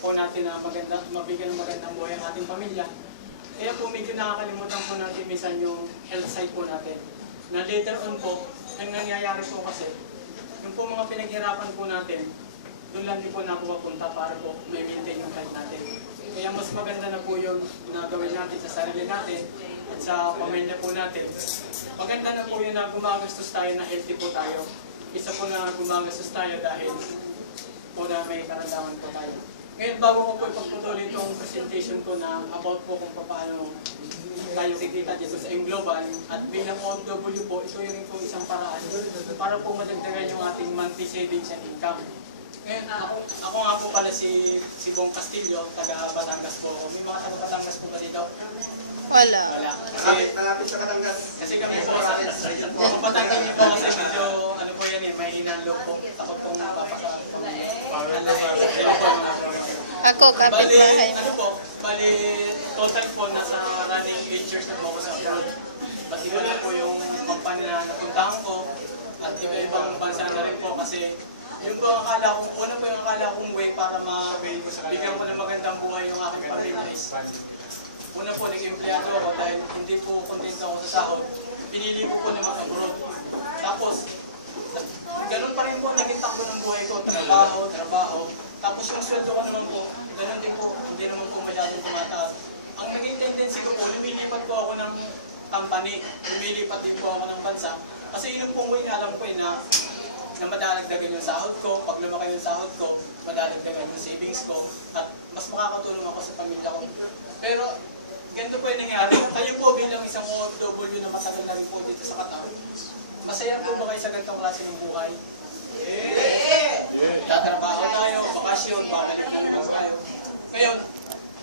po natin na mabigyan ng magandang buhay ang ating pamilya. Kaya po medyo nakakalimutan po natin minsan yung health side po natin. Na later on po, ang nangyayari po kasi, yung po mga pinaghirapan po natin, doon lang din po napupunta para po may maintain yung health natin. Kaya mas maganda na po yung ginagawin natin sa sarili natin at sa pamilya po natin. Maganda na po yun na gumagastos tayo na healthy po tayo. Isa po na gumagastos tayo dahil po na may karamdaman po tayo. Ngayon, bago ko po ipagtutuloy itong presentation ko na about po kung paano tayo kikita dito sa Global at bilang OFW po, ito rin po isang paraan para po madagdagan yung ating monthly savings and income. Ngayon, ako nga po pala si Bong Castillo, taga Batangas po. May mga taga Batangas po ba dito? Wala. Wala. Malapit sa Batangas. Kasi kami po sa Batangas po kasi medyo ano po yan eh, may hinanlog po. Takot pong mapapasa. Ako, kapit bahay Ano mo. po, bali total po nasa running 8 years na po ako sa abroad. Pati ko na po yung company na napuntahan ko at iba-ibang bansa na rin po kasi yung po akala kong, una po yung akala kong way para mabigyan ko ng magandang buhay yung aking pamilya is una po, nag-empleyado ako dahil hindi po kontento ako sa sahod. Pinili ko po na mag-abroad. Tapos, ganun pa rin po, naging takbo ng buhay ko, trabaho. Tapos yung sweldo ko naman po, ganun din po, hindi naman po masyadong tumataas. Ang naging tendency ko po, lumilipat po ako ng company, lumilipat din po ako ng bansa. Kasi yun pong way, alam ko na madadagdagan yung sahod ko, pag lumaki yung sahod ko, madadagdagan yung savings ko, at mas makakatulong ako sa pamilya ko. Pero, ganito po yung nangyari. Kayo po bilang isang OFW na matagal na rin po dito sa Qatar, masaya po ba kayo sa ganitong klase ng buhay? Tatrabaho tayo, bakasyon, babalik na naman tayo. Ngayon,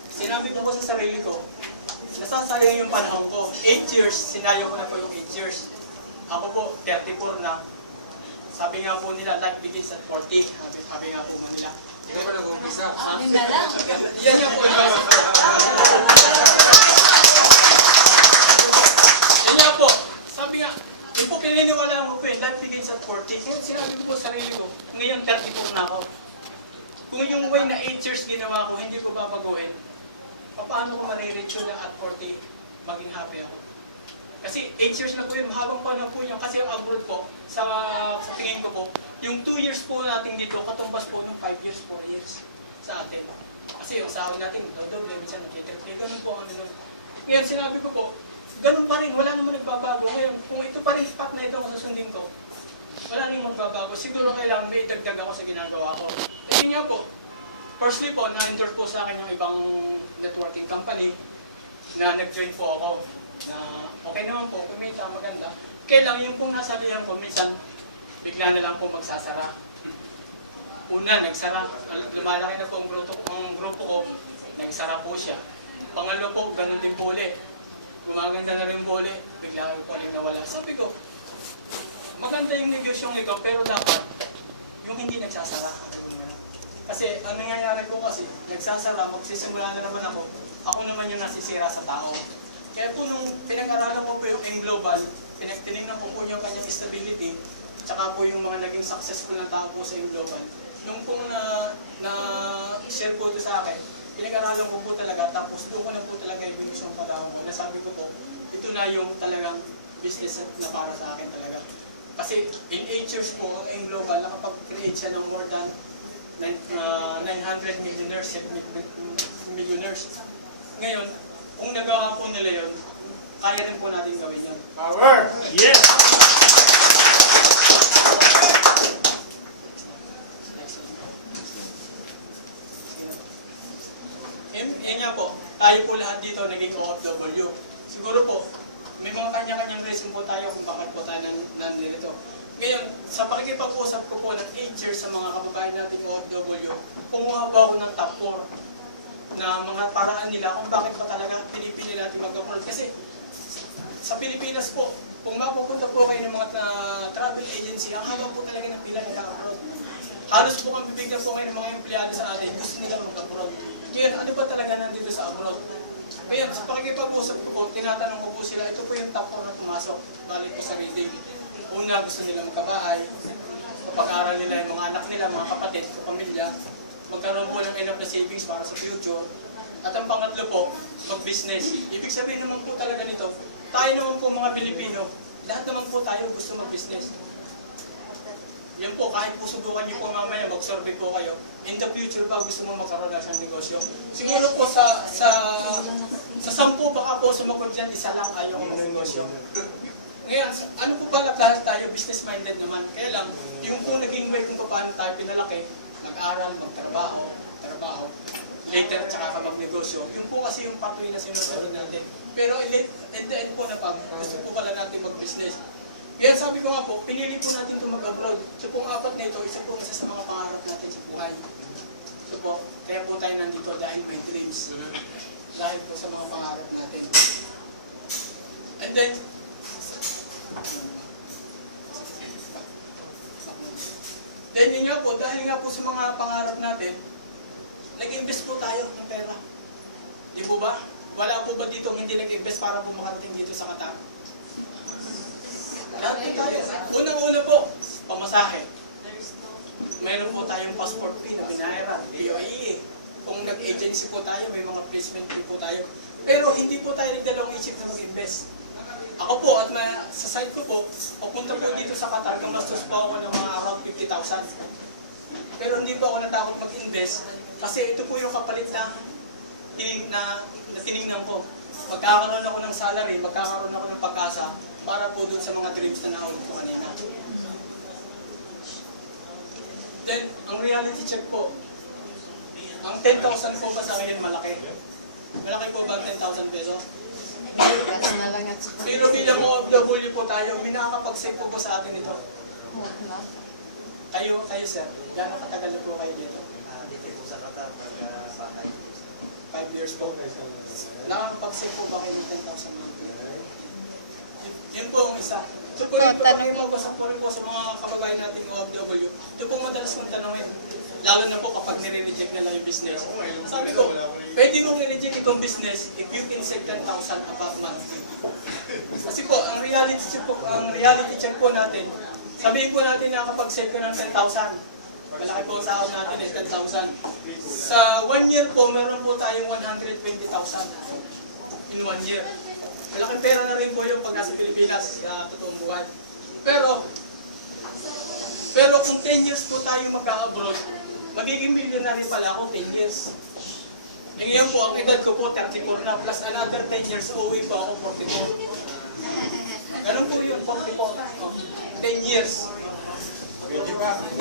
sinabi ko po sa sarili ko, nasasayang yung panahon ko. 8 years, sinayang ko na po yung 8 years. Ako po, 34 na. Sabi nga po nila, life begins at 40. Sabi nga po nila. Hindi ba nag-umpisa? Yun na lang. Yan nga po. Yan nga po. Sabi nga, yung po pininiwala ko po yun, life begins at 40. Kaya sinabi ko po sa sarili ko, ngayon 34 na ako. Kung yung way na 8 years ginawa ko, hindi ko babaguhin, paano ko marireach yun na at 40, maging happy ako? Kasi 8 years na po yun, mahabang panahon po yun. Kasi yung abroad po, sa tingin ko po, yung 2 years po natin dito, katumbas po ng 5 years, 4 years sa atin. Kasi yung sahod natin, doble, minsan nag-triple, ganun po ang ano. Ngayon, sinabi ko po, ganun pa rin, wala naman nagbabago. Ngayon, kung ito pa rin spot na ito ang susundin ko, wala rin magbabago. Siguro kailangan may idagdag ako sa ginagawa ko. Kasi nga po, firstly po, na-endorse po sa akin yung ibang networking company na nag-join po ako. Na okay naman po, kumita, maganda. Kaya lang yung pong nasalihan ko, minsan bigla na lang po magsasara. Una, nagsara. Lumalaki na po ang grupo ko, nagsara po siya. Pangalo po, ganun din po ulit. Gumaganda na rin po ulit, bigla po ulit nawala. Sabi ko, maganda yung negosyong ito, pero dapat yung hindi nagsasara. Kasi ang nangyayari ko kasi, nagsasara, magsisimula na naman ako naman yung nasisira sa tao. Kaya po nung pinag-aralan ko po yung Global, tinignan ko po yung kanyang stability, tsaka po yung mga naging successful na tao po sa Global. Nung po na-share po ito sa akin, pinag-aralan ko po talaga, tapos doon ko na po talaga ibinis yung panahon ko. Nasabi ko po, ito na yung talagang business na para sa akin talaga. Kasi in 8 years po, ang Global, nakapag-create siya ng more than 900 millionaires. Ngayon, kung nagawa po nila yun, kaya rin po natin gawin yun. Power! Yes! Yan nga po, tayo po lahat dito naging OFW. Siguro po, may mga kanya-kanyang reason po tayo kung bakit po tayo nandito. Ngayon, sa pakikipag-usap ko po ng 8 years sa mga kababayan nating OFW, kumuha po ako ng top 4 na mga paraan nila kung bakit pa talaga pinipili natin mag-abroad. Kasi sa Pilipinas po, kung mapupunta po kayo ng mga travel agency, ang haba po talaga ng pila nag-abroad. Halos po kung bibigyan po kayo ng mga empleyado sa atin, gusto nila mag-abroad. Kaya ano ba talaga nandito sa abroad? Kaya sa pakikipag-usap ko po, tinatanong ko po sila, ito po yung top 4 na pumasok, balik po sa reading. Una, gusto nila magkabahay, kapag-aral nila yung mga anak nila, mga kapatid, pamilya, magkaroon po ng enough na savings para sa future. At ang pangatlo po, mag-business. Ibig sabihin naman po talaga nito, tayo naman po mga Pilipino, lahat naman po tayo gusto mag-business. Yan po, kahit po subukan niyo po mamaya, mag-survey po kayo, in the future ba gusto mo magkaroon ng isang negosyo? Siguro po sa 10 baka po sumagot dyan, isa lang ayaw ko mag-negosyo. Ngayon, ano po pala tayo, business-minded naman. Kaya lang, yung po naging way kung paano tayo pinalaki, mag-aral, trabaho, later at saka ka magnegosyo. Yun po kasi yung pathway na sinusunod natin. Pero in the end po na pag gusto po pala natin mag-business. Kaya sabi ko nga po, pinili po natin ito mag-abroad. So pong apat na ito, isa po kasi sa mga pangarap natin sa buhay. So po, kaya po tayo nandito dahil may dreams. Dahil po sa mga pangarap natin. And then, yun nga po, dahil nga po sa mga pangarap natin, nag-invest po tayo ng pera. Di po ba? Wala po ba dito hindi nag-invest para po makarating dito sa Qatar? Lahat po tayo. Unang-una po, pamasahe. Mayroon po tayong passport fee na binayaran, POIE. Kung nag-agency po tayo, may mga placement fee po tayo. Pero hindi po tayo nagdalawang isip na mag-invest. Ako po, at sa site ko po, pupunta po dito sa Qatar, gumastos po ako ng mga around 50,000. Pero hindi po ako natakot mag-invest kasi ito po yung kapalit na tinignan ko. Magkakaroon ako ng salary, magkakaroon ako ng pag-asa para po doon sa mga dreams na naawit ko kanina. Then, ang reality check po, ang 10,000 po ba sa akin malaki? Malaki po ba ang 10,000 peso? Pero bilang OFW po tayo, may nakakapag-save po sa atin ito. Kayo sir, gano'ng katagal na po kayo dito? Dito po sa Qatar, patay. 5 years po. Nakakapag-save po ba kayo ng 10,000 month? Yun po ang isa. Ito po yung papakipag-usap po rin po sa mga kababayan nating OFW. Ito po madalas kong tanongin. Lalo na po kapag nire-reject nila yung business. Sabi ko, pwede mong i-reject itong business if you can save 10,000 above monthly. Kasi po, ang reality check po natin, sabihin po natin na kapag save ka ng 10,000, malaki po ang sahod natin is 10,000. Sa 1 year po, meron po tayong 120,000 in 1 year. Malaki pera na rin po yung pag nasa Pilipinas sa totoong buhay. Pero kung 10 years po tayo mag-abroad, magiging millionaire pala ako 10 years. E ngayon po, ang edad ko po 34 na, plus another 10 years, uuwi po ako 44. Ganun po yung 44. 10 years.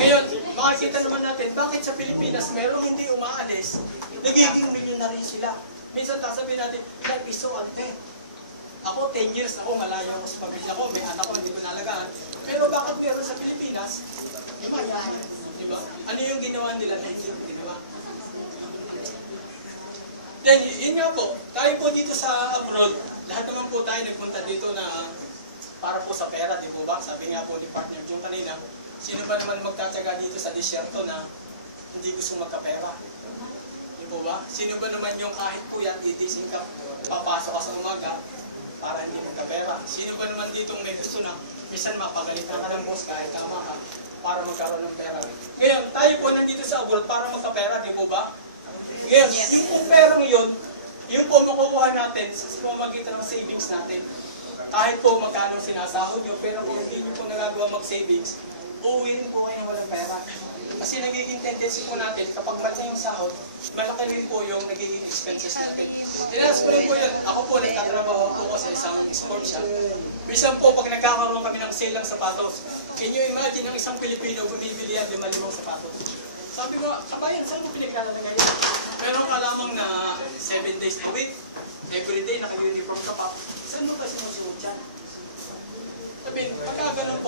Ngayon, makikita naman natin, bakit sa Pilipinas merong hindi umaalis, nagiging millionaire sila. Minsan sasabihin natin, life is so unfair. Ako, 10 years ako, malayo ako sa pamilya ko, may anak ko, hindi ko nalagaan. Pero bakit meron sa Pilipinas, mayaman, di ba? Ano yung ginawa nila na hindi yung ginawa? Then, yun nga po, tayo po dito sa abroad, lahat naman po tayo nagpunta dito na para po sa pera, di po ba? Sabi nga po ni partner Jung kanina, sino ba naman magtatsaga dito sa disyerto na hindi gusto magkapera? Di po ba? Sino ba naman yung kahit po yan, gigising ka, papasok ka sa umaga, para hindi magkapera? Sino ba naman dito may gusto na, minsan mapagalitan ka ng boss kahit tama ka, para magkaroon ng pera? Ngayon, tayo po nandito sa abroad para magkapera, di po ba? Ngayon, yung po perang yun, yung po makukuha natin sa pamamagitan ng savings natin. Kahit po magkano sinasahod nyo, pero kung hindi nyo po nagagawa mag-savings, uuwi rin po kayo ng walang pera. Kasi nagiging tendency po natin, kapag malaki yung sahod, malaki rin po yung nagiging expenses natin. Tinalas ko rin po yun. Ako po, nagtatrabaho po sa isang sports shop. Minsan po, pag nagkakaroon kami ng sale ng sapatos, can you imagine ang isang Pilipino bumibili yan 5 sapatos? Sabi ko, kabayan, saan mo pinaglalagay yan? Meron ka lamang na 7 days a week, every day naka-uniform ka pa. Saan mo ba sinusuot yan? Sabihin, pagka ganun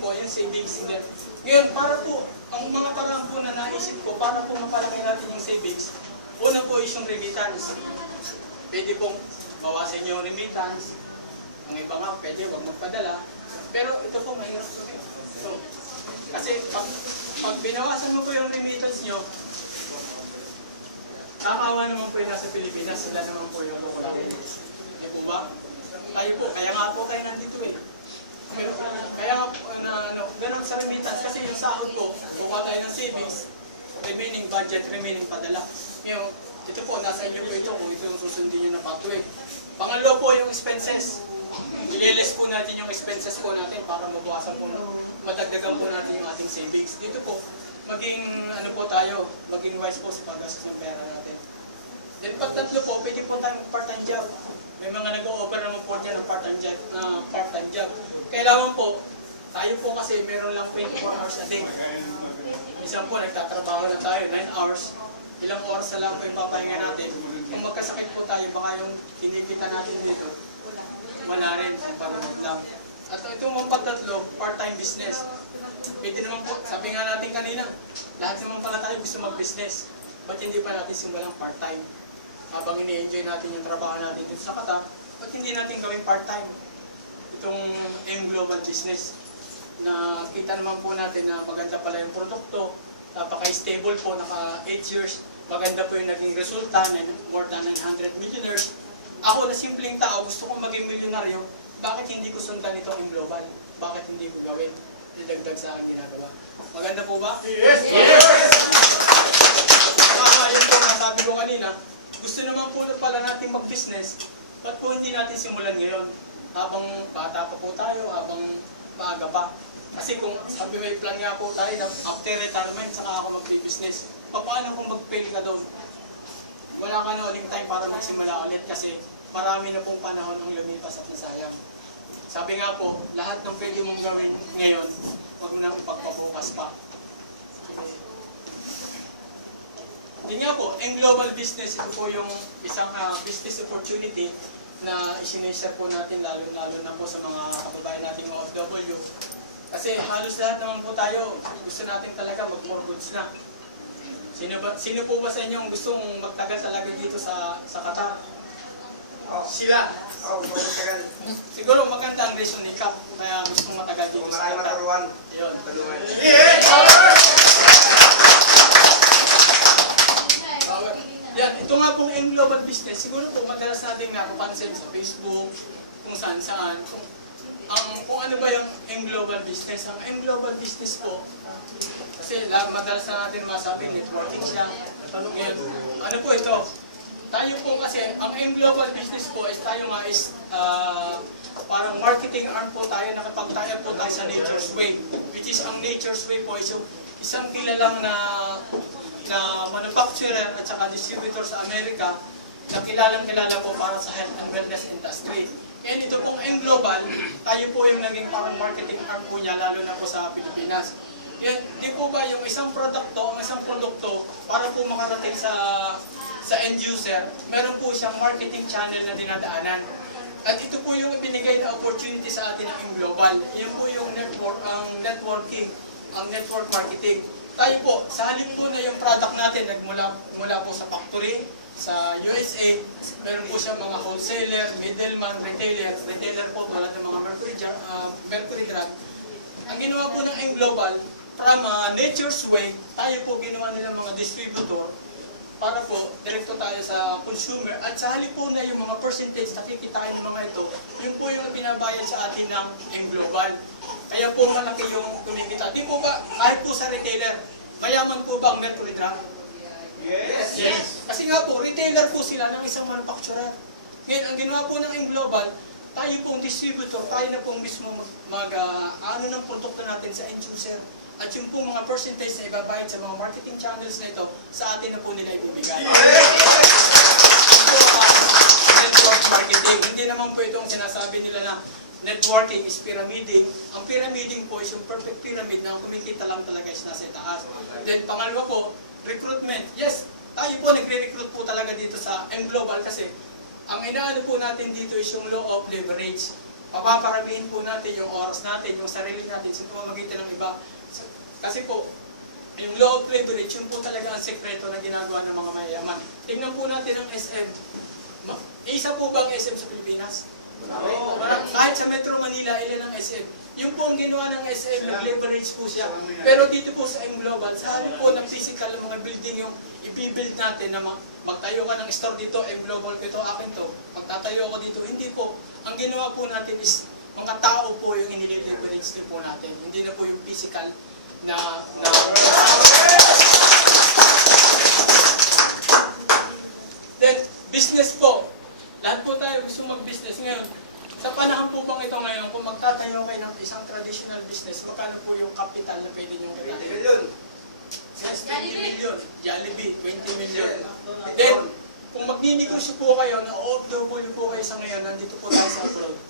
po, yung savings din. Ngayon, para po, ang mga parang po na naisip ko, para po mapalaki natin yung savings, una po is yung remittance. Pwede pong bawasan yung remittance. Ang iba nga, pwede huwag magpadala. Pero ito po, mahirap po. So, kasi pag binawasan mo po yung remittance nyo, kakawa naman po yung nasa Pilipinas, sila naman po yung kukulangin. Eh po ba? Tayo po, kaya nga po tayo nandito eh. Pero kaya ganun sa remittance, kasi yung sahod ko, kukuha tayo ng savings, remaining budget, remaining padala. Yung, ito po, nasa inyo po ito kung ito yung susundin nyo na pathway. Pangalawa po yung expenses. Ililis po natin yung expenses po natin para mabawasan po, madagdagan po natin yung ating savings. Dito po, maging ano po tayo, maging wise po sa paggastos ng pera natin. Then tatlo po, pwede po tayong part-time job. May mga nag-o-offer naman po dyan ng part-time job. Kailangan po, tayo po kasi meron lang 24 hours a day. Minsan po, nagtatrabaho na tayo, 9 hours. Ilang oras na lang po yung papahinga natin. Kung magkasakit po tayo, baka yung kinikita natin dito, wala rin, parang lang. At itong mga patatlo, part-time business. Pwede naman po, sabi nga natin kanina, lahat naman pala tayo gusto mag-business. Ba't hindi pa natin simulang part-time? Habang ini-enjoy natin yung trabaho natin dito sa Qatar, ba't hindi natin gawing part-time? Itong M Global Business, na kita naman po natin na maganda pala yung produkto, napaka-stable po, naka 8 years, maganda po yung naging resulta, more than 900 millionaires. Ako na simpleng tao, gusto kong maging milyonaryo, bakit hindi ko sundan itong M Global? Bakit hindi ko gawin? Didagdag sa aking ginagawa. Maganda po ba? Yes! Yun po nasabi ko kanina, gusto naman po pala natin mag-business, ba't po hindi natin simulan ngayon? Habang bata pa po tayo, habang maaga pa. Kasi kung sabi may plan nga po tayo na after retirement, saka ako mag-business. Paano kung mag-fail ka doon? Wala ka na uling time para magsimula ulit kasi marami na pong panahon ang lumipas at nasayang. Sabi nga po, lahat ng pwede mong gawin ngayon, huwag na ipagpabukas pa. Yun nga po, ang global business, ito po yung isang business opportunity na isinishare po natin lalo na po sa mga kababayan nating OFW. Kasi halos lahat naman po tayo, gusto natin talaga mag-more goods na. Sino po ba sa inyo ang gustong magtagal talaga dito sa Qatar? Sila. Matagal. Siguro maganda ang reason ni Cap kaya gustong matagal dito Kung sa marami Qatar. maturuan, Yun. tulungan. Yan, ito nga pong M Global Business, siguro po madalas natin napapansin sa Facebook, kung saan-saan, kung ano ba yung M Global Business. Ang M Global Business po, kasi madalas na natin masabi, networking siya. Ngayon, ano po ito? Tayo po kasi, ang M Global Business po is tayo nga is parang marketing arm po tayo, nakapagtaya po tayo sa Nature's Way. Which is, ang Nature's Way po is yung isang kilalang na manufacturer at saka distributor sa Amerika na kilalang-kilala po para sa health and wellness industry. And ito pong M Global, tayo po yung naging parang marketing arm po niya, lalo na po sa Pilipinas. Yan, di po ba yung isang produkto para po makarating sa end user, meron po siyang marketing channel na dinadaanan. At ito po yung ibinigay na opportunity sa atin ng M Global. Yan po yung networking, ang network marketing. Tayo po, sa halip po na yung product natin, mula po sa factory, sa USA, meron po siya mga wholesaler, middleman, retailer po tulad ng mga Mercury Drug. Ang ginawa po ng M Global, from Nature's Way, tayo po ginawa nilang mga distributor para po direkto tayo sa consumer at sa halip po na yung mga percentage na kikitain ng mga ito, yun po yung binabayad sa atin ng M Global. Kaya po malaki yung kumikita. Di po ba, kahit po sa retailer, mayaman po ba ang Mercury Drug? Yes. Kasi nga po, retailer po sila ng isang manufacturer. Ngayon, ang ginawa po ng M Global, tayo pong distributor, tayo na pong mismo ano ng produkto natin sa end user. At yung po mga percentage na ibabayad sa mga marketing channels na ito, sa atin na po nila ibibigay. Network marketing. Hindi naman po itong sinasabi nila na networking is pyramiding. Ang pyramiding po is yung perfect pyramid na kumikita lang talaga is nasa itaas. Then pangalawa po, recruitment. Yes, tayo po nagre-recruit po talaga dito sa M Global kasi ang inaano po natin dito is yung law of leverage. Papaparamihin po natin yung oras natin, yung sarili natin sa pamamagitan ng iba. Kasi po, yung law of leverage, yun po talaga ang sekreto na ginagawa ng mga mayayaman. Tingnan po natin ang SM. Isa po ba ang SM sa Pilipinas? Kahit sa Metro Manila, ilan ang SM? Yung po ang ginawa ng SM, nag-leverage po siya. Pero dito po sa M Global, sa halip po ng physical, mga building yung i-build natin na magtayo ka ng store dito, M Global, ito akin to. Magtatayo ako dito. Hindi po. Ang ginawa po natin is, mga tao po yung inile-leverage din po natin. Hindi na po yung physical na kapital na pwede nyo 20 kitain. million. Yes, 20 million. Jollibee, 20 million. Then, kung magninegosyo po kayo, na OFW po kayo sa ngayon, nandito po tayo sa abroad.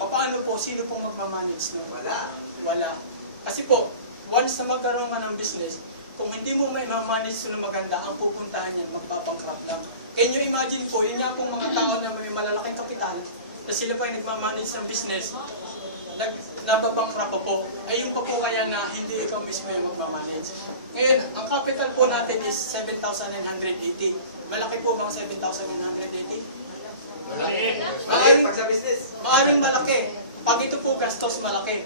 Paano po? Sino pong magmamanage? No? Wala. Wala. Kasi po, once na magkaroon ka ng business, kung hindi mo may manage na maganda, ang pupuntahan niyan, magpapangkrap lang. Can you imagine po, yun nga pong mga tao na may malalaking kapital, na sila pa yung nagmamanage ng business, nababangkrap pa po, ay yung pa po kaya na hindi ikaw mismo yung magmamanage. Ngayon, ang capital po natin is 7,980. Malaki po bang 7,980? Malaki pag sa business. Maaring malaki. Pag ito po gastos, malaki.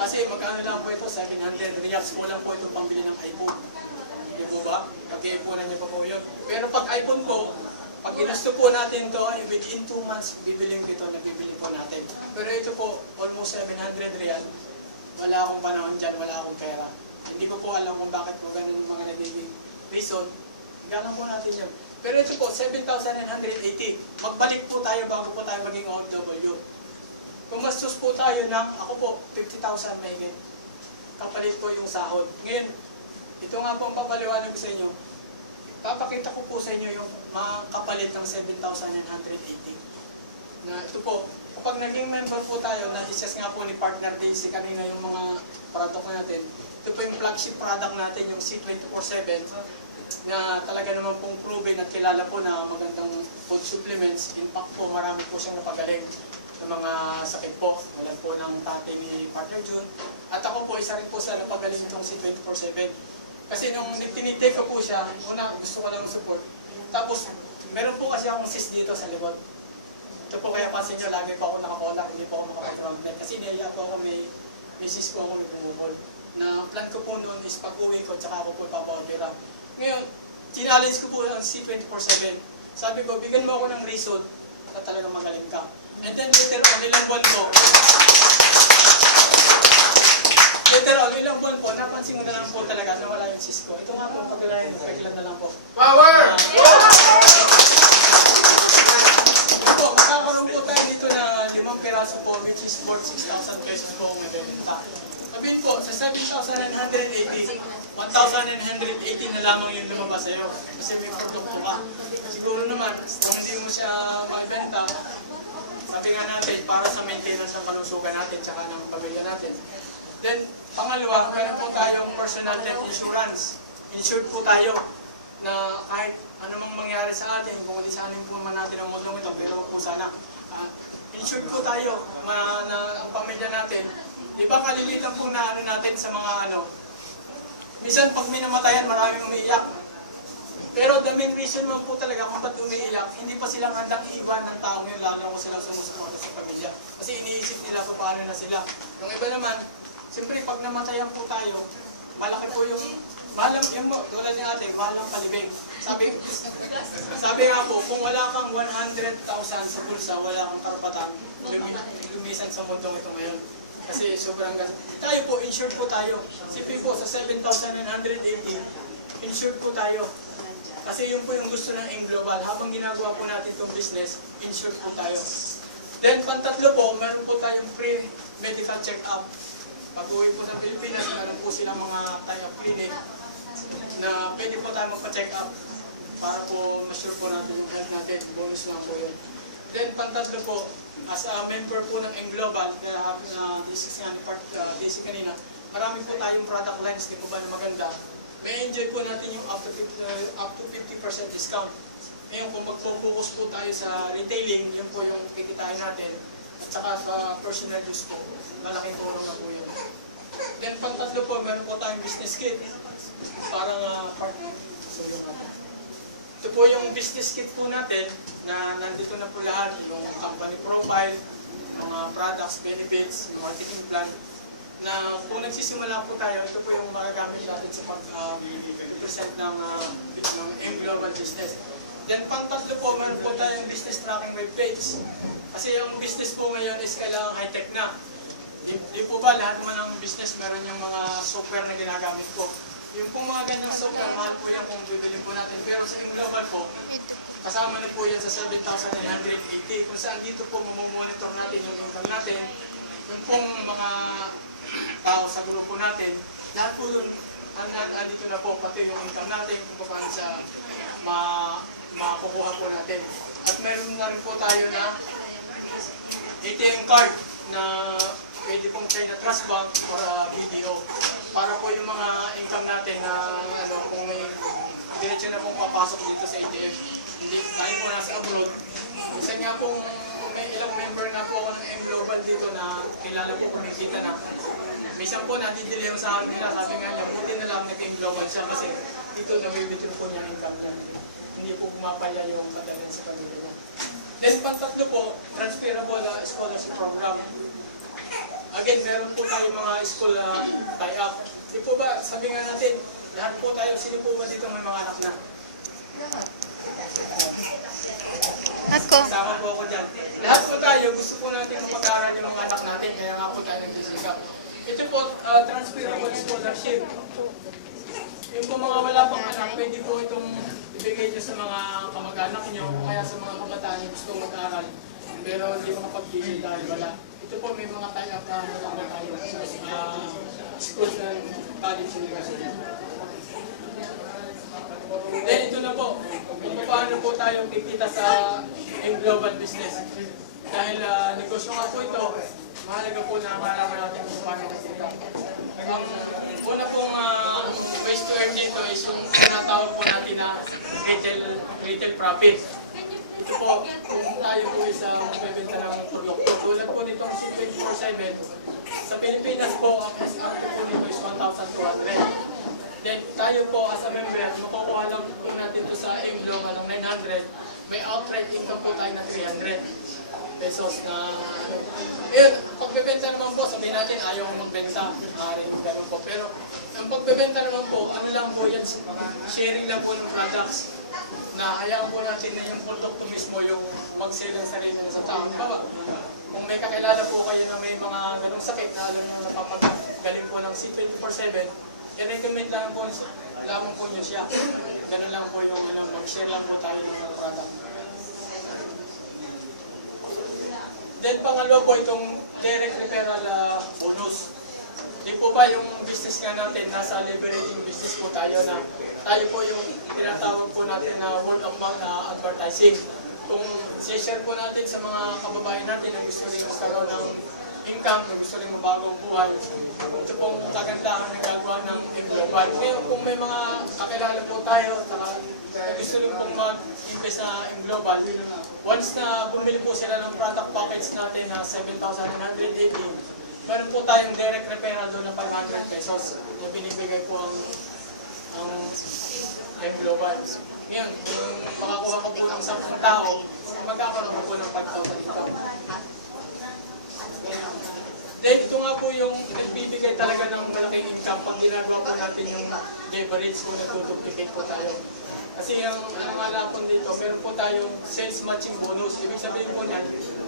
Kasi magkano lang po ito, 700 riyals. Kulang po itong pambili ng iPhone. Di po ba? Pag-iipunan niyo pa po yun. Pero pag iPhone po, pag ginusto po natin to, ay within 2 months, bibiling ko ito, nabibili po natin. Pero ito po, almost 700 riyal. Wala akong panahon dyan, wala akong pera. Hindi ko po alam kung bakit mo ganun yung mga nagiging reason. Galang po natin yun. Pero ito po, 7,980. Magbalik po tayo bago po tayo maging OFW. Kumastos po tayo ng, ako po, 50,000 mahigit. Kapalit po yung sahod. Ngayon, ito nga po ang papaliwanag ko sa inyo. Papakita ko po sa inyo yung mga kapalit ng 7,980. Na ito po, kapag naging member po tayo, na-discuss nga po ni Partner Daisy kanina yung mga product natin. Ito po yung flagship product natin, yung C24/7, na talaga naman pong proven at kilala po na magandang food supplements. In fact po, marami po siyang napagaling ng mga sakit po. Walang po ng tatay ni Partner June. At ako po, isa rin po sa napagaling itong C24/7. Kasi nung tinitake ko po siya, una gusto ko lang support. Tapos, meron po kasi akong cyst dito sa likod. Ito po kaya pansin nyo, lagi po ako nakakola, hindi po ako nakapatrolnet. Kasi niya po ako may cyst po ako may bumukol. Na plan ko po noon is pag-uwi ko, tsaka ako po ipapa-opera. Ngayon, challenge ko po ang C24/7. Sabi ko, bigyan mo ako ng reason at talagang magaling ka. And then later on, ilang buwan po, napansin ko na lang po talaga na wala yung cyst ko. Ito nga po, pagkalain, pagkilat na lang po. Power! Ito po, magkakaroon po tayo dito na 5 piraso po, which is 46,000 pesos po kung nabibenta. Sabihin po, sa 7,980, 1,980 na lamang yung lumabas sa'yo. Kasi may produkto ka. Siguro naman, kung hindi mo siya maibenta, sabi nga natin, para sa maintenance ng kalusugan natin, tsaka ng pamilya natin. Then, pangalawa, meron po tayong personal death insurance. Insured po tayo na kahit anumang mangyari sa atin, kung alisanin po naman natin ang mundong ito, pero wag po sana. Insured po tayo na ang pamilya natin. Di ba kalilitan po na ano natin sa mga minsan pag may namatayan, maraming umiiyak. Pero the main reason man po talaga kung ba't umiiyak, hindi pa silang handang iiwan ng taong yun, lalo kung sila sumusuporta sa pamilya. Kasi iniisip nila pa paano na sila. Yung iba naman, siyempre pag namatayan po tayo, malaki po yung tulad ni ate, malang palibing. Sabi nga po, kung wala kang 100,000 sa bulsa, wala kang karapatan, lumisan sa mundong ito ngayon. Kasi sobrang gas. Tayo po, insured po tayo. Sipin po, sa 7,980, insured po tayo. Kasi yun po yung gusto ng Global. Habang ginagawa po natin itong business, insured po tayo. Then, pantatlo po, meron po tayong free medical check-up. Pag-uwi po sa Pilipinas, meron po silang mga tie-up clinic na pwede po tayo magpa-check up para po ma-sure po natin yung health natin. Bonus lang po yun. Then, pantatlo po, as a member po ng Global, kaya discuss nga ni Daisy kanina, marami po tayong product lines, di po ba na maganda. May enjoy po natin yung up to 50% discount. Ngayon, kung magpo-focus po tayo sa retailing, yun po yung kikitain natin. At saka sa personal use po, malaking tulong na po yun. Then, pantatlo po, meron po tayong business kit. Parang ito po yung business kit po natin na nandito na po lahat. Yung company profile, mga products, benefits, marketing plan. Na kung nagsisimula po tayo, ito po yung magagamit natin sa pag-present ng Global business. Then, pantatlo po, meron po tayong business tracking webpage. Kasi yung business po ngayon is kailangan high-tech na. Di po ba lahat naman ng business meron yung mga software na ginagamit ko. Yung pong mga ganyang software, mahal po yan kung bibilin po natin. Pero sa Global po, kasama na po yan sa 7,980. Kung saan dito po mamomonitor natin yung income natin. Yung pong mga tao sa grupo natin, lahat po yun, andito na po, pati yung income natin, kung paano sa makukuha po natin. At meron na rin po tayo na ATM card na pwede pong China Trust Bank or BDO. Para po yung mga income natin na kung may diretso na pong papasok dito sa ATM. Hindi, tayo po nasa abroad. Minsan nga pong may ilang member na po ako ng M Global dito na kilala po kumikita na. Minsan po natidili yung sa akin nila, sabi nga niya, buti na lang nag-M Global siya kasi dito na-withdraw po niya income niya. Hindi po pumapalya yung kadalan sa pamilya niya. Then pantatlo po, transferable scholarship program. Again, meron po tayo mga school tie-up. Di po ba, sabi nga natin, lahat po tayo, sino po ba dito may mga anak na? Ako. Sama po ako dyan. Lahat po tayo, gusto po natin mapag-aaral yung mga anak natin, kaya nga po tayo nagsisikap. Ito po, transferable scholarship. Yung po mga wala pang anak, pwede po itong ibigay nyo sa mga kamag-anak nyo, o kaya sa mga kabataan nyo gusto mag-aaral, pero hindi makapag-gigil dahil wala. Ito po may mga tie-up na wala tayo schools ng college university. Then ito na po, kung paano po tayo kikita sa global business. Dahil negosyo nga po ito, mahalaga po na malaman natin kung paano nakita. Ang una pong ways to earn dito is yung tinatawag po natin na retail profit. Ito po, kung tayo po isa magbebenta ng produkto. Tulad po nitong C24/7, sa Pilipinas po, ang SRP po nito is 1,200. Then tayo po as a member, makukuha lang po natin ito sa M Global ng 900. May outright income po tayo ng 300 pesos na yun, pagbebenta naman po, sabihin natin ayaw magbenta, gano'n po. Pero ang pagbebenta naman po, ano lang po yan, sharing lang po ng products na hayaan po natin na yung produkto mismo yung mag-sell ng sarili ng sa tao. Baba, kung may kakilala po kayo na may mga ganong sakit na alam nyo napapagaling po ng C24/7, i-recommend lang po lamang po nyo siya. Ganun lang po yung mag-share lang po tayo ng mga product. Then pangalawa po itong direct referral bonus. Di po ba yung business nga natin, nasa leveraging business po tayo na tayo po yung tinatawag po natin na word of mouth na advertising. Kung share po natin sa mga kababayan natin na gusto rin magkaroon ng income, na gusto rin mabago ang buhay, ito pong kagandahan ng gagawa ng global. Ngayon, kung may mga kakilala po tayo na gusto rin pong mag-invest sa global, once na bumili po sila ng product package natin na 7,980, meron po tayong direct referral doon na 500 pesos na binibigay po ang global. Ngayon, kung makakuha ko po ng 10 tao, magkakaroon po ng 5,000 income. Then ito nga po yung nagbibigay talaga ng malaking income pag ginagawa po natin yung leverage kung nagtutuplicate po tayo. Kasi ang malapon dito, meron po tayong sales matching bonus. Ibig sabihin po niyan,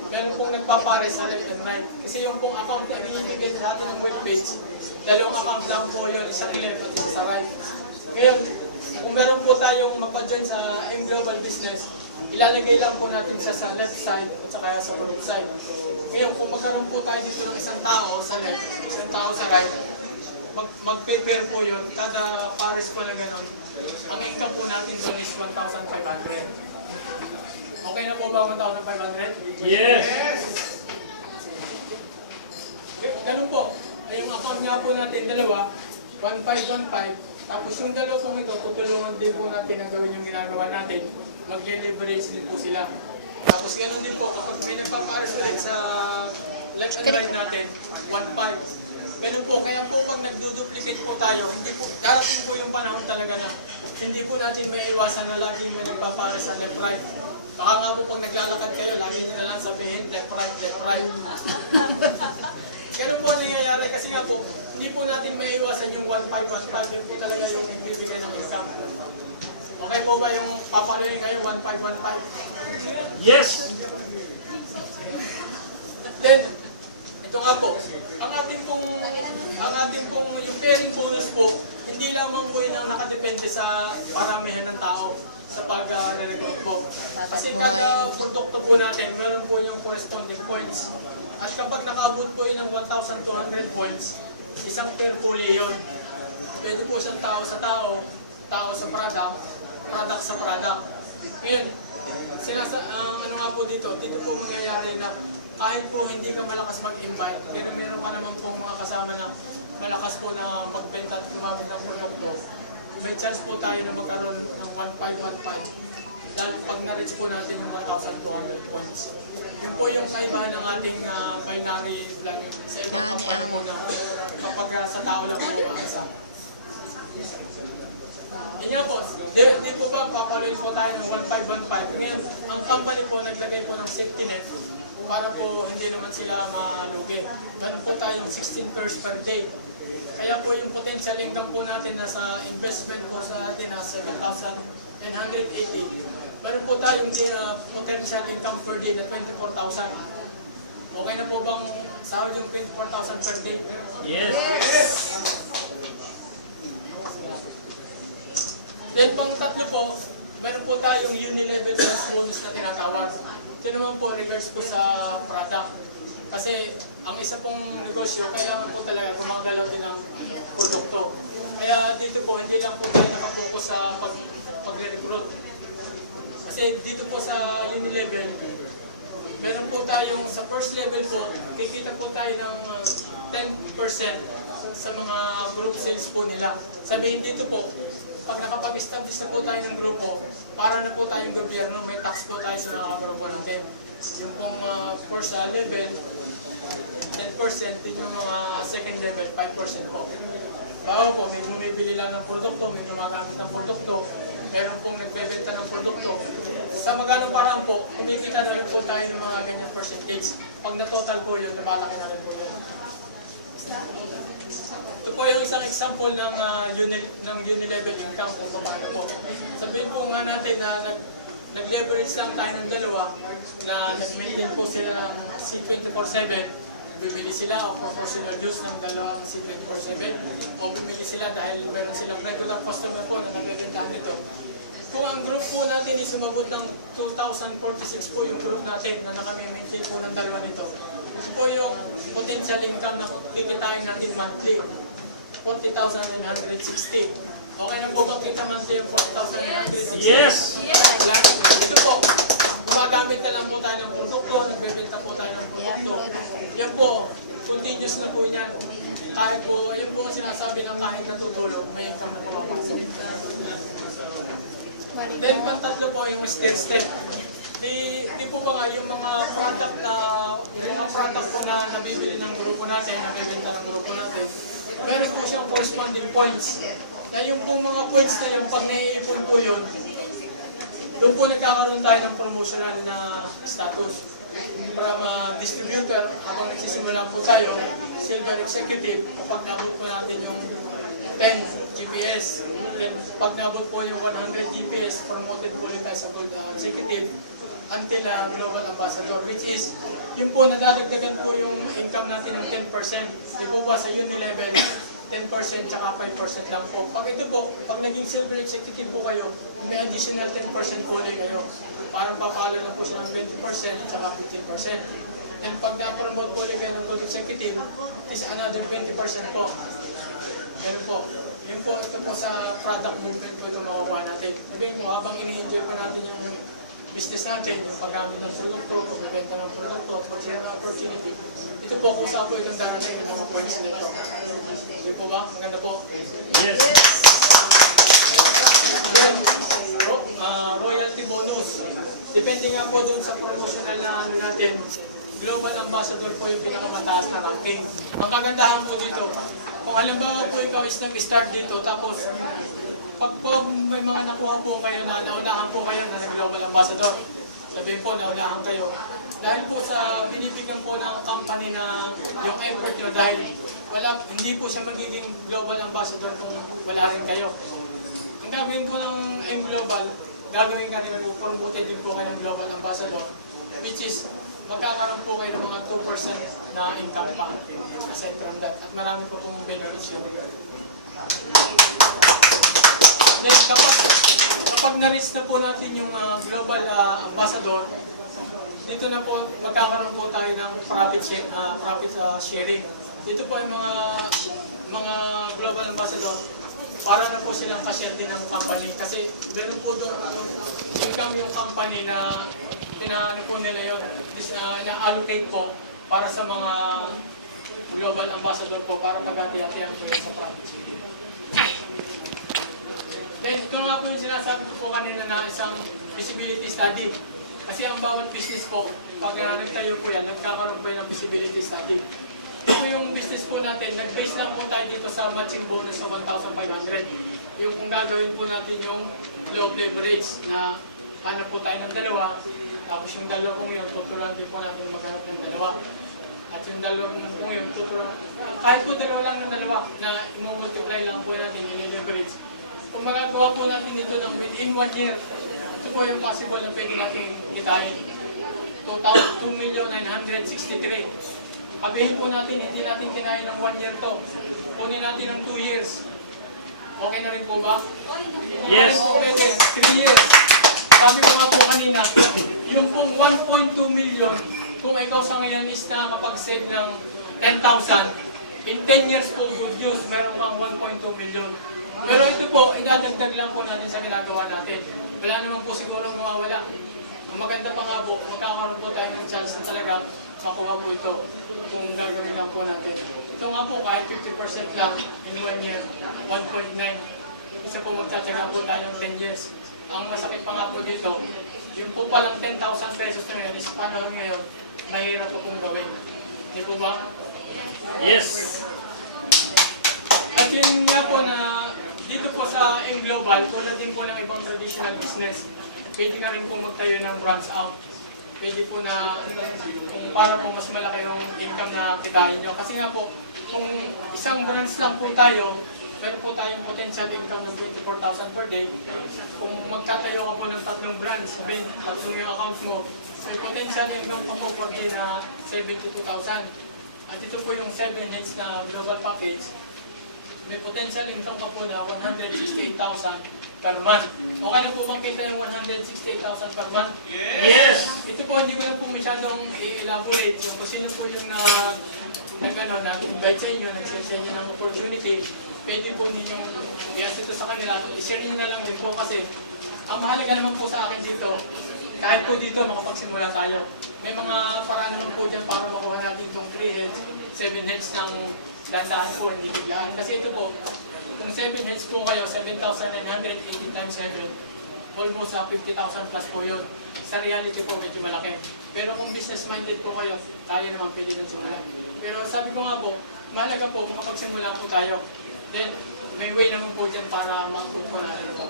meron pong nagpapare sa left and right. Kasi yung pong account na binibigay sa atin ng webpage, dalawang account lang po yun, isang left at isang sa right. Ngayon, kung meron po tayong mapajoin sa global business, ilalagay lang po natin siya sa left side at saka sa group side. Ngayon, kung magkaroon po tayo dito ng isang tao sa left, isang tao sa right, mag-prepare po yun, kada pares po na gano'n, ang income po natin doon is 1,500. Okay na po ba 1,500? Yes! Ganun po, ay yung account nga po natin, dalawa, 1,515, tapos yung dalawa po ito, tutulungan din po natin ang gawin yung ginagawa natin, mag-leverage din po sila. Tapos ganoon din po, kapag may nagpapares ulit sa left and right natin, 1.5. Ganun po, kaya po pag nagduduplicate po tayo, hindi po, darating po yung panahon talaga na hindi po natin may iwasan na lagi may nagpapares sa left right. Baka nga po pag naglalakad kayo, lagi nyo na lang sabihin, left right, left right. Ganun po nangyayari kasi nga po, hindi po natin may iwasan yung 1.5, yun po talaga yung nagbibigay ng income. Okay po ba yung papaluin ngayon 1.515? Yes! Then, ito nga po, ang ating pong yung pairing bonus po, hindi lamang po yun ang nakadepende sa paramihan ng tao. Sa sa pag-recruit po. Kasi kada produkto po natin, meron po yung corresponding points. At kapag nakaabot po yun ng 1,200 points, isang pair huli yun. Pwede po siyang tao sa tao, tao sa product, product sa product. Ngayon, ano nga po dito po mangyayari na kahit po hindi ka malakas mag-invite, meron pa naman po mga kasama na malakas po na magbenta at lumabit ng produkto. May chance po tayo na magkaroon ng 1,515 dahil pag na-reach po natin yung 1,200 points. Yun po yung kaibahan ng ating binary vlogging sa ibang company po na kapag sa tao lang po yung isa. Yan nga po, di po ba papaloy po tayo ng 1,515. Ngayon, ang company po naglagay po ng safety net para po hindi naman sila malugi. Meron po tayong 16 pairs per day. Kaya po yung potential income po natin na sa investment po sa atin na 7,980. Meron po tayong potential income per day na 24,000. Okay na po bang sahod yung 24,000 per day? Yes! Then pang tatlo po, meron po tayong uni-level sales bonus na tinatawag. Ito naman po regards po sa product. Kasi ang isa pong negosyo, kailangan po talaga gumagalaw din ang produkto. Kaya dito po, hindi lang po tayo nakapokus sa pag-recruit. Kasi dito po sa uni-level, meron po tayong sa first level po, kikita po tayo ng 10% sa mga group sales po nila. Sabihin dito po, pag nakapag-establish na po tayo ng grupo, para na po tayong gobyerno, may tax po tayo sa mga grupo natin. Yung pong first level, 10%, din yung mga second level, 5% po. Bawa po, may bumibili lang ng produkto, may gumagamit ng produkto, meron pong nagbebenta ng produkto. Sa magano'ng parang po, kumikita na rin po tayo ng mga ganyan percentage. Pag na-total po yun, nabalaki na rin po yun. Ito po yung isang example ng uni-level income kung paano po. Sabihin po nga natin na nag-leverage lang tayo ng dalawa na nag-maintain po sila ng C24/7. Bumili sila o proportional use ng dalawang C24/7 o bumili sila dahil meron silang regular customer po na nagbebentahan nito. Kung ang group po natin is sumabot ng 2,046 po yung group natin na nakami-maintain po ng dalawa nito. Ito po yung potential income na kikitain natin monthly. 40,960. Okay na po bang kita monthly yung 40,960? Yes! Ito po, gumagamit na lang po tayo ng produkto, nagbebenta po tayo ng produkto. Yan po, continuous na po yan. Kahit po, yan po ang sinasabi ng kahit natutulog, may income na po ako. Then, pantatlo po yung step. Di po ba nga yung mga product po na nabibili ng grupo natin, nabibenta ng grupo natin, meron po siyang corresponding points. Kaya yung po mga points na yun, pag naiipon po yun, doon po nagkakaroon tayo ng promotional na status. Para ma-distributor, habang nagsisimula po tayo, silver executive, kapag nabot po natin yung 10 GPS, then pag nabot po yung 100 GPS, promoted po ulit tayo sa gold executive until global ambassador, which is, yun po, nadadagdagan po yung income natin ng 10%. Di po ba sa uni-level, 10% tsaka 5% lang po. Pag ito po, pag naging silver executive po kayo, may additional 10% po ulit kayo. Parang papalo lang po siya ng 20% tsaka 15%. And pag na-promote po ulit kayo ng gold executive, it is another 20% po. Ganun po. Yun po, ito po sa product movement po ito makukuha natin. Sabihin po, habang ini-enjoy po natin yung business natin, yung paggamit ng produkto, pagbibenta ng produkto, opportunity. Ito po kung saan po itong darating ng mga points nito. Hindi po ba? Maganda po. Yes! Then, royalty bonus. Depende nga po doon sa promotional na ano natin, global ambassador po yung pinakamataas na ranking. Ang kagandahan po dito, kung halimbawa po ikaw is nag-start dito, tapos pag po may mga nakuha po kayo na naunahan po kayo na nag-global ambassador, sabihin po naunahan kayo. Dahil po sa binibigyan po ng company na yung effort nyo, dahil hindi po siya magiging global ambassador kung wala rin kayo. Ang gagawin po ng M-Global, gagawin ka rin, promoted din po kayo ng global ambassador, which is magkakaroon po kayo ng mga 2% na income pa aside from that. At marami po pong benefits yun. Then kapag kapag na-reach na po natin yung global ambassador, dito na po magkakaroon po tayo ng profit sharing. Dito po yung mga global ambassador, para na po silang ka-share din ng company. Kasi meron po doon income yung company na pinaano po nila yun, na-allocate po para sa mga global ambassador po para paghati-hatihan po yun sa profit sharing. Then, ito nga po yung sinasabi ko po kanina na isang visibility study. Kasi ang bawat business po, pag nagtayo po yan, nagkakaroon po yan ng visibility study. Ito po yung business po natin, nag-base lang po tayo dito sa matching bonus sa 1,500. Yung kung gagawin po natin yung low leverage na hanap po tayo ng dalawa, tapos yung dalawa pong yun, tuturuan din po natin maghanap ng dalawa. At yung dalawa pong yun, tuturuan, kahit po dalawa lang ng dalawa na i-multiply lang po natin, i-leverage. Kung magagawa po natin dito ng within 1 year, ito po yung possible na pwede natin kitain. 2,963,000. Sabihin po natin, hindi natin kinain ng 1 year to. Kunin natin ng 2 years. Okay na rin po ba? Yes. Po pwede, 3 years. Sabi ko nga po kanina, yung pong 1.2 million, kung ikaw sa ngayon is nakakapag-save ng 10,000, in 10 years po, good news, meron kang 1.2 million. Pero ito po, idadagdag lang po natin sa ginagawa natin. Wala naman po siguro mawawala. Ang maganda pa nga po, magkakaroon po tayo ng chance na talaga makuha po ito kung gagawin lang po natin. Ito nga po, kahit 50% lang in 1 year, 1.9. Isa po magtsatsaga po tayo ng 10 years. Ang masakit pa nga po dito, yung po palang 10,000 pesos na ngayon, is panahon ngayon, mahirap po kong gawin. Di po ba? Yes! At yun nga po na dito po sa M-Global, tulad din po ng ibang traditional business, pwede ka rin po magtayo ng branch out. Pwede po na, kung para po mas malaki yung income na kitain nyo. Kasi nga po, kung isang branch lang po tayo, pero po tayong potential income ng 24,000 per day, kung magtatayo ka po ng 3 branch, sabihin, 3 yung account mo, may potential income ka po per day na 72,000. At ito po yung 7 heads na global package, may potential income ka po na 168,000 per month. Okay na po bang kita yung 168,000 per month? Yes! Ito po, hindi ko na po masyadong i-elaborate. Yung kung sino po yung nag-invite sa inyo, nag-share sa inyo ng opportunity, pwede po ninyong i-assist ito sa kanila. I-share nyo na lang din po kasi ang mahalaga naman po sa akin dito, kahit po dito makapagsimula tayo. May mga paraan naman po dyan para makuha natin itong 3 heads, 7 heads ng dandaan po, hindi biglaan. Kasi ito po, kung 7 heads po kayo, 7,980 times 7, almost 50,000 plus po yun. Sa reality po, medyo malaki. Pero kung business-minded po kayo, tayo naman pwede ng simulan. Pero sabi ko nga po, mahalaga po kapag simula po tayo. Then, may way naman po dyan para ma-approve po natin ito.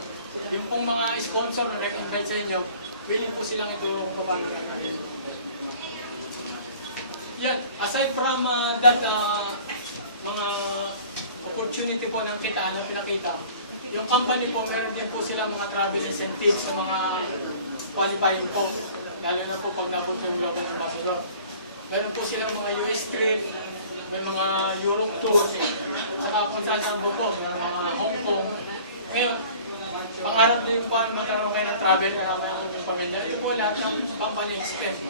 Yung pong mga sponsor na nag-invite sa inyo, willing po silang itulong po paano natin. Yan, aside from that, mga opportunity po ng kitaan na pinakita, yung company po, meron din po sila mga travel incentives sa mga qualifying po, lalo na po pag nabot ng global ambassador. Meron po silang mga US trip, may mga Europe tours, saka kung saan po po, may mga Hong Kong. Ngayon, pangarap din po magkaroon kayo ng travel kasama yung pamilya. Ito po lahat ng company expense.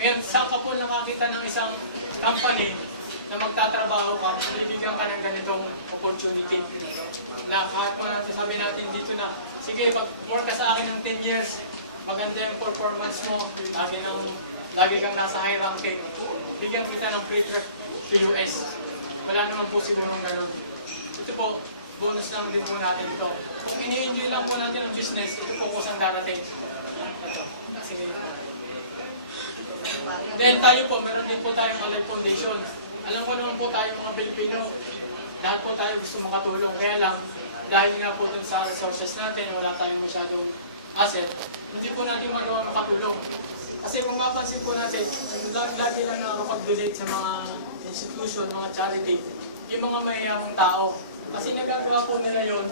Ngayon, saan ka po nakakita ng isang company na magtatrabaho ka, bibigyan ka ng ganitong opportunity. Na kahit mo natin sabi natin dito na, sige, pag-work ka sa akin ng 10 years, maganda yung performance mo, lagi kang nasa high ranking, bigyan kita ng free trip to US. Wala naman po sigurong ganun. Ito po, bonus lang din po natin ito. Kung ini-enjoy lang po natin ang business, ito po kusang darating. Ito, sige po. Then tayo po, meron din po tayong Alive Foundation. Alam ko naman po tayo mga Pilipino, lahat po tayo gusto makatulong. Kaya lang, dahil nga po dun sa resources natin, wala tayong masyadong asset, hindi po natin magawa makatulong. Kasi kung mapansin po natin, lagi lang nakakapag-donate sa mga institution, mga charity, yung mga mahihirapong tao. Kasi nagagawa po nila yun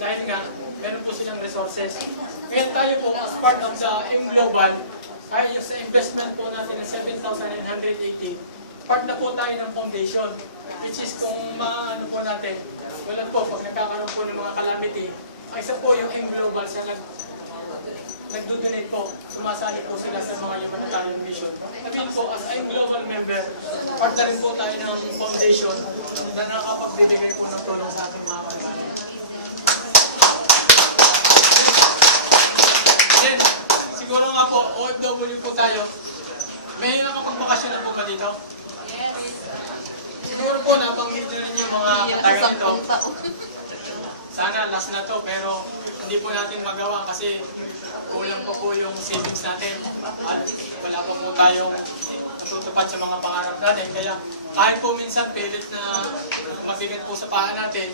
dahil nga, meron po silang resources. Ngayon tayo po, as part of the M-Global, ay yung sa investment po natin ng 7,980, part na po tayo ng foundation, which is kung maano po natin, wala po, pag nagkakaroon po ng mga calamity, ang isa po yung M-Global, siya nagdo-donate po, sumasali po sila sa mga humanitarian mission. Sabihin po, as I'm global member, part na rin po tayo ng foundation na nakapagbibigay po ng tulong sa ating mga kababayan. Then, siguro nga po, OFW po tayo, may nakapagbakasyon na po ba dito? Siguro po, nabanggit na rin yung mga taga nito. Sana last na to, pero hindi po natin magawa kasi kulang pa po yung savings natin at wala pa po tayong natutupad sa mga pangarap natin. Kaya kahit po minsan pilit na mabigat po sa paa natin,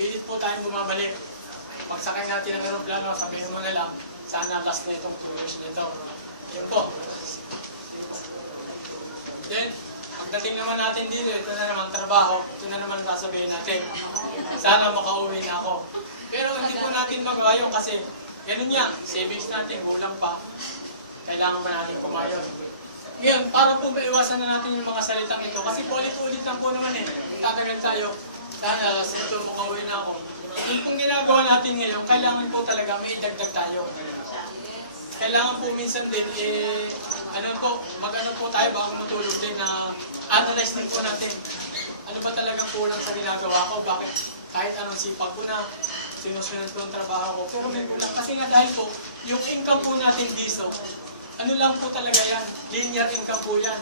pilit po tayong bumabalik. Pagsakay natin ng aeroplano, sabihin mo na lang, sana last na itong 2 years nito. Yun po. Then, pagdating naman natin dito, ito na naman trabaho, ito na naman sasabihin natin. Sana makauwi na ako. Pero hindi po natin magawa yun kasi ganun niya, savings natin, kulang pa. Kailangan ba natin kumayod? Ngayon, para po maiwasan na natin yung mga salitang ito, kasi ulit-ulit lang po naman eh, tatagal tayo, sana ito makauwi na ako. Yung pong ginagawa natin ngayon, kailangan po talaga may idagdag tayo. Kailangan po minsan din, mag-ano po tayo bago matulog din na analyze din po natin. Ano ba talagang kulang sa ginagawa ko? Bakit kahit anong sipag ko na, sinusunod ko ang trabaho ko, pero may kulang. Kasi nga dahil po, yung income po natin dito, ano lang po talaga yan, linear income po yan.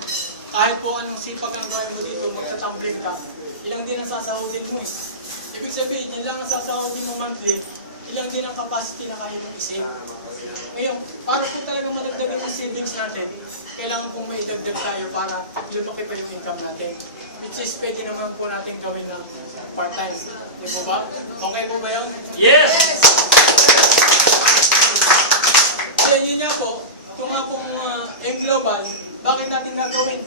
Kahit po anong sipag ang gawin mo dito, magtatumbling ka, ilang din ang sasahodin mo eh. Ibig sabihin, ilang ang sasahodin mo monthly, ilang din ang capacity na kaya mong isave. Ngayon, para po talaga madagdagan yung savings natin, kailangan pong may idagdag tayo para lumaki pa yung income natin. Which is pwede naman po natin gawin ng part-time. Di po ba? Okay po ba yun? Yes! Yun nga po, kung nga pong M Global, bakit natin gagawin?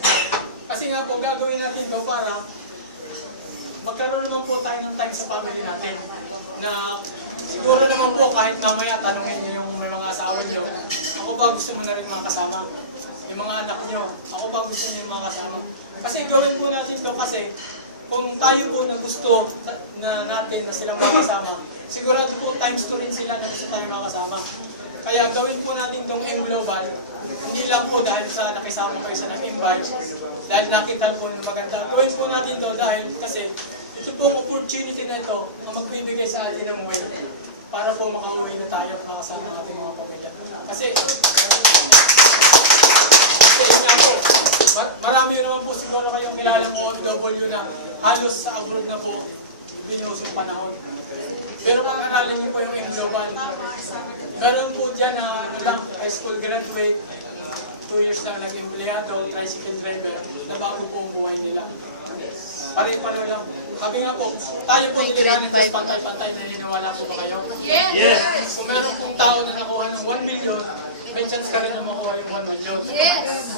Kasi nga po, gagawin natin ito para magkaroon naman po tayo ng time sa family natin. Na siguro naman po kahit mamaya tanungin niyo yung may mga asawa niyo, ako ba gusto mo na rin mga kasama? Yung mga anak niyo, ako ba gusto niyo yung mga kasama? Kasi gawin po natin ito kasi kung tayo po na gusto na natin na silang makasama, sigurado po times 2 rin sila na gusto tayo makasama. Kaya gawin po natin itong M Global, hindi lang po dahil sa nakisama kayo sa nag-invite, dahil nakita po ng maganda. Gawin po natin ito dahil kasi ito pong opportunity na ito na magbibigay sa atin ng way para po makauwi na tayo at makasama ang ating mga pamilya. Kasi nga po, marami yun naman po siguro kayong kilala mo OFW na halos sa abroad na po binuhos yung panahon. Pero pag-aralan niyo po yung M Global, meron po dyan na high school graduate, 2 years lang nag-empleyado, tricycle driver, na bago po ang buhay nila. Pare-pareho lang. Sabi nga po, tayo po niliganan Diyos pantay-pantay, naniniwala po ba kayo? Yes! Kung meron pong tao na nakuha ng 1 million, may chance ka rin na makuha yung 1 million.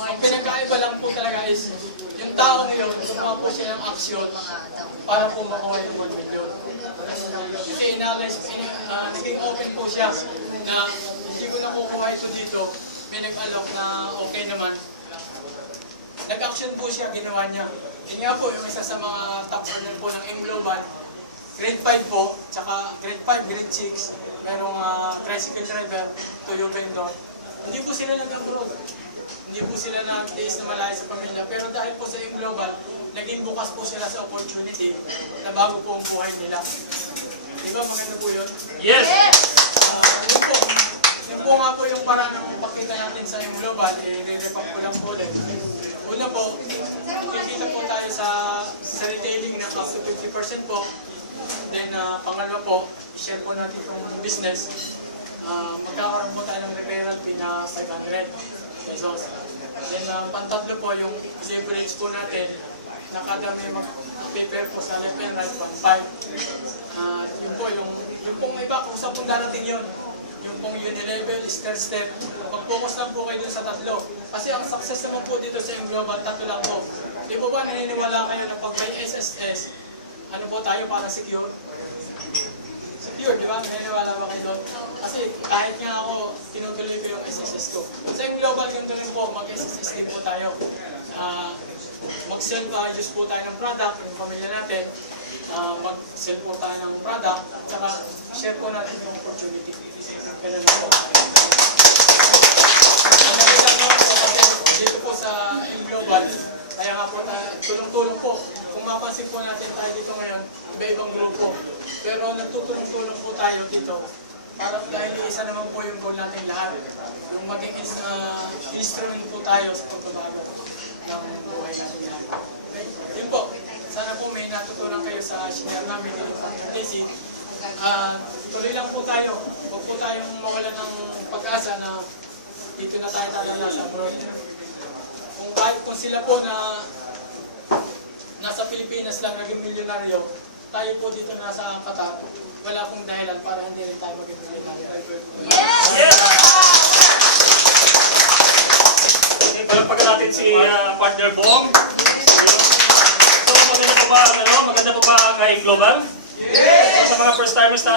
Ang pinagkaiba lang po talaga is, yung tao ngayon, gumawa po siya ng aksyon para po makuha yung 1 million. Kasi naging open po siya na hindi ko nakukuha ito dito, may nag-alok na okay naman. Nag-action po siya, ginawa niya. Yun nga po, yung isa sa mga top earner po ng M Global, grade 5 po, tsaka grade 5, grade 6, merong tricycle driver, tuyo vendor. Hindi po sila nag-abroad. Hindi po sila nag-taste na malayo sa pamilya. Pero dahil po sa M Global, naging bukas po sila sa opportunity na bago po ang buhay nila. Di ba maganda po yun? Yes! Yun po nga po yung parang pakita natin sa M Global, i-re-repap ko lang po ulit. Una po, kikita po tayo sa retailing na up to 50% po. Then pangalawa po, share po natin itong business. Magkakaroon po tayo ng referral fee na 500 pesos. Then pantatlo po, yung leverage po natin, na kada may mag-prepare po sa left and right, 1.5. Yun po, yung pong iba, kung saan pong darating yun. Yung pong unilevel, step, mag-focus lang po kayo dun sa tatlo. Kasi ang success naman po dito sa M Global, tatlo lang po. Di po ba naniniwala kayo na pag may SSS, ano po tayo para secure? Secure, di ba? Naniniwala ba kayo doon? Kasi kahit nga ako, tinutuloy ko yung SSS ko. Sa M Global, ganito rin po, mag-SSS din po tayo. Mag-self-use po tayo ng product, yung pamilya natin. Mag-sell po tayo ng product, at saka share po natin yung opportunity. Ganun po. tulong-tulong po. Kung mapansin po natin tayo dito ngayon, iba-ibang grupo. Pero nagtutulong-tulong po tayo dito. Para dahil isa naman po yung goal natin lahat. Yung maging instrument po tayo sa pagbabago ng buhay natin lahat. Okay? Yun po. Sana po may natutunan kayo sa shinare namin dito sa TC. Tuloy lang po tayo. Huwag po tayong mawala ng pag-asa na dito na tayo talala sa abroad. Kung sila po na nasa Pilipinas lang naging milyonaryo, tayo po dito nasa Qatar, wala pong dahilan para hindi rin tayo maging milyonaryo. Yes! Okay, palagpagan natin si partner Bong. So, maganda pa ba kay Global? Yes! Sa mga first timers na